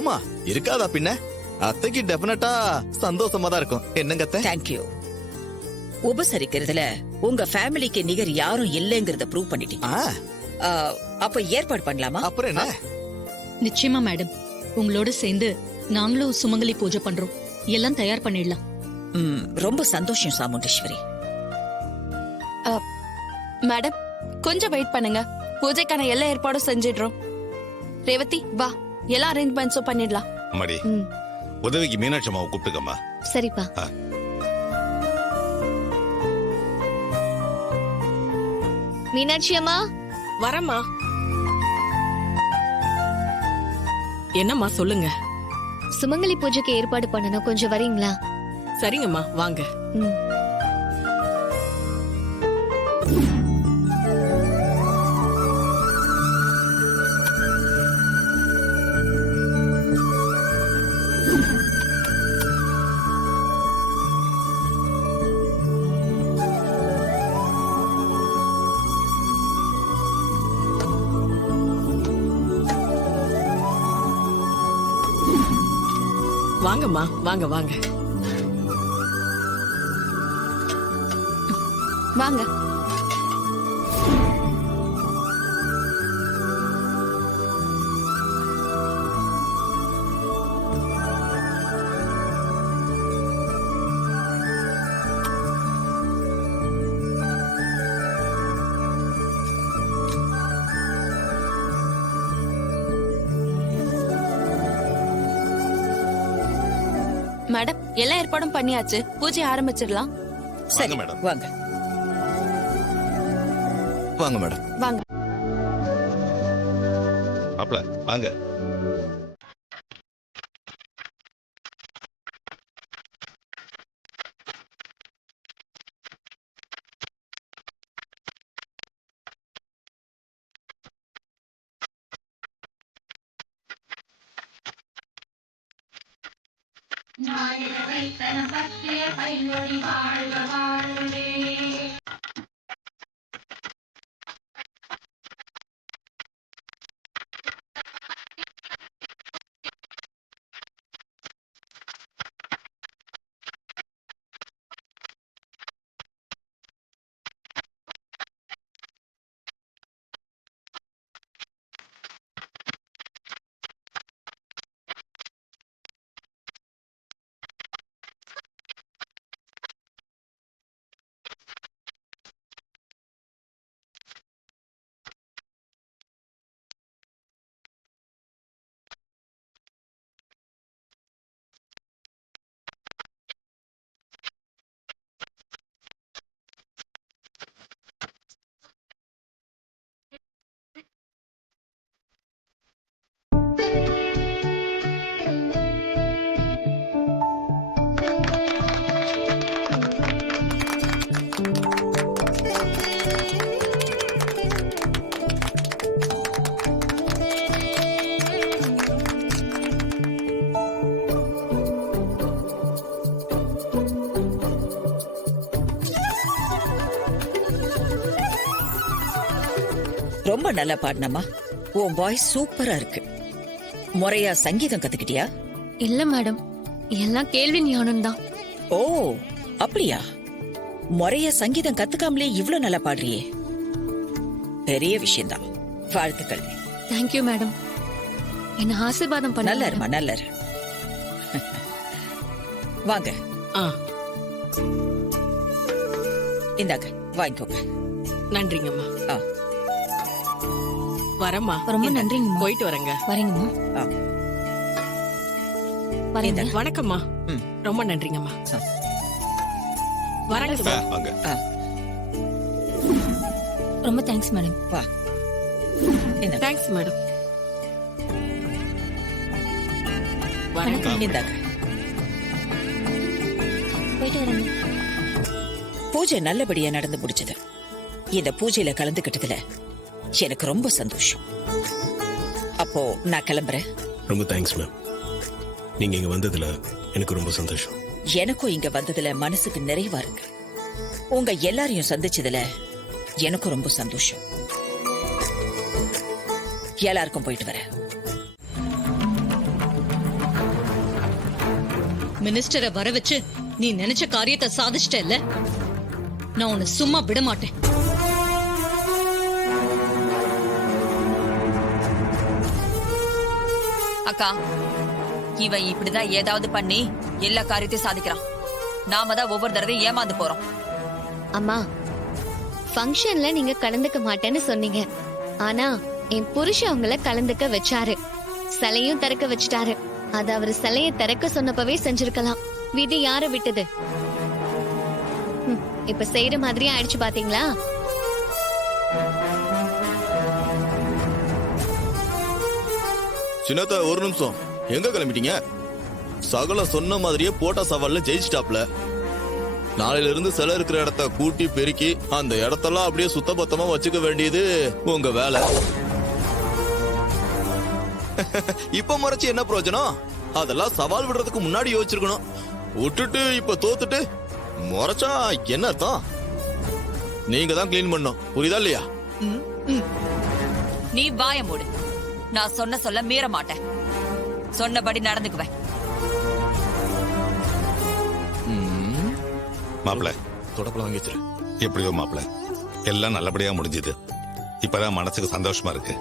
ஆமா, இருக்காதா பின்ன. அத்தைக்கு டெஃபினட்டா சந்தோஷமா தான் இருக்கும். என்னங்க அத்தை? தேங்க்யூ. உபசரிக்கிறதுல உங்க ஃபேமிலிக்கு நிகர் யாரும் இல்லைங்கறத ப்ரூவ் பண்ணிட்டீங்க. அப்ப ஏற்பாடு பண்ணலாமா? அப்புறம் என்ன? நிச்சயமா மேடம், உங்களோட சேர்ந்து நாங்களும் சுமங்கலி பூஜை பண்றோம். எல்லாம் தயார் பண்ணிடலாம். ரொம்ப சந்தோஷம் சாமுண்டீஸ்வரி. மேடம், கொஞ்சம் வெயிட் பண்ணுங்க. பூஜைக்கான எல்லா ஏற்பாடும் செஞ்சிடுறோம். ரேவதி வா, எல்லா அரேஞ்ச்மெண்ட்ஸும் பண்ணிடலாம். மடி உதவிக்கு மீனாட்சி அம்மாவை கூப்பிட்டுக்கம்மா. சரிப்பா. மீனாட்சி அம்மா வரமா. என்னம்மா சொல்லுங்க. சுமங்கலி பூஜைக்கு ஏற்பாடு பண்ணணும், கொஞ்சம் வரீங்களா? சரிங்கம்மா, வாங்க. வாங்கம்மா, வாங்க வாங்க வாங்க. மேடம், எல்லா ஏற்பாடும் பண்ணியாச்சு. பூஜை ஆரம்பிச்சிடலாம். சரி மேடம். வாங்க வாங்க மேடம். வாங்க. மாப்ள வாங்க. ரொம்ப நல்லா பாடினம்மா. உன் வாய்ஸ் சூப்பரா இருக்கு. முறையா சங்கீதம் கத்துக்கிட்டியா? இல்ல மேடம், எல்லாம் கேள்வி ஞானம் தான். ஓ அப்படியா? முறையா சங்கீதம் கத்துக்காமலே இவ்ளோ நல்லா பாடுறியே, பெரிய விஷயம்தான். வாழ்த்துக்கள். தேங்க்யூ மேடம், என்ன ஆசீர்வாதம் பண்ண. நல்லா இருமா, நல்லா இரு. வாங்க. இந்தாங்க வாங்கிக்கோங்க. நன்றிங்கம்மா. வரமா. ரொம்ப நன்றிங்கம்மா. போயிட்டு வரேங்க. வரேங்கம்மா. வரேங்க. வணக்கம்மா. ரொம்ப நன்றிங்கம்மா. வரேங்க. வாங்க. ரொம்ப தேங்க்ஸ் மேடம். வா. Thanks madam. வரேங்க. இந்தாங்க. போயிட்டு வரேங்க. பூஜை நல்லபடியா நடந்து முடிச்சது. இந்த பூஜையில கலந்துகிட்டதுல எனக்கு ரொம்ப சந்தோஷம். அப்போ நான் கிளம்புறேன். ரொம்ப தேங்க்ஸ் மேம். நீங்க இங்க வந்ததுல எனக்கு ரொம்ப சந்தோஷம். எனக்கும் இங்க வந்ததுல மனசுக்கு நிறைவா இருக்கு. உங்க எல்லாரையும் சந்திச்சதுல எனக்கும் ரொம்ப சந்தோஷம். எல்லாருக்கும் போயிட்டு வரேன். மினிஸ்டரை வர வச்சு நீ நினைச்ச காரியத்தை சாதிச்சிட்டல்ல, நான் உன்னை சும்மா விட மாட்டேன். அக்கா, இவன் இப்படிதான் ஏதாவது பண்ணி எல்லா காரியத்தையும் சாதிக்கிறான். நாம தான் ஒவ்வொரு தடவையும் ஏமாந்து போறோம். அம்மா, ஃபங்க்ஷன்ல நீங்க கலந்துக்க மாட்டேன்னு சொன்னீங்க. ஆனா என் புருஷன் உங்களை கலந்துக்க வச்சாரு. சிலையும் திறக்க வச்சுட்டாரு. அது அவரு சிலையை திறக்க சொன்னப்பவே செஞ்சிருக்கலாம். விதி யார விட்டது? இப்ப செய்யற மாதிரி ஆயிடுச்சு பாத்தீங்களா? சின்னத்த ஒரு நிமிஷம், எங்க கிளம்பிட்டீங்க? சகல சொன்ன மாதிரியே போட்டா சவால்ல ஜெயிச்சிட்டாப்ல. நாளையில இருந்து சிலை இருக்கிற இடத்த கூட்டி பெருக்கி அந்த இடத்தெல்லாம் அப்படியே சுத்தபத்தமா வச்சுக்க வேண்டியது உங்க வேலை. இப்ப முறைச்சு என்ன பிரயோஜனம்? அதெல்லாம் சவால் விடுறதுக்கு முன்னாடி யோசிச்சிருக்கணும். விட்டுட்டு இப்ப தோத்துட்டு முறைச்சா என்ன அர்த்தம்? நீங்க தான் கிளீன் பண்ணும், புரியுதா இல்லையா? நீ வாய மூடு. நான் சொல்ல மீற மாட்டேன். சொன்னபடி நடந்துக்குவேன். மாப்பிள, தொடப்பல வாங்கி வச்சிரு. எப்படியோ மாப்பிள, எல்லாம் நல்லபடியா முடிஞ்சது. இப்பதான் மனசுக்கு சந்தோஷமா இருக்கு.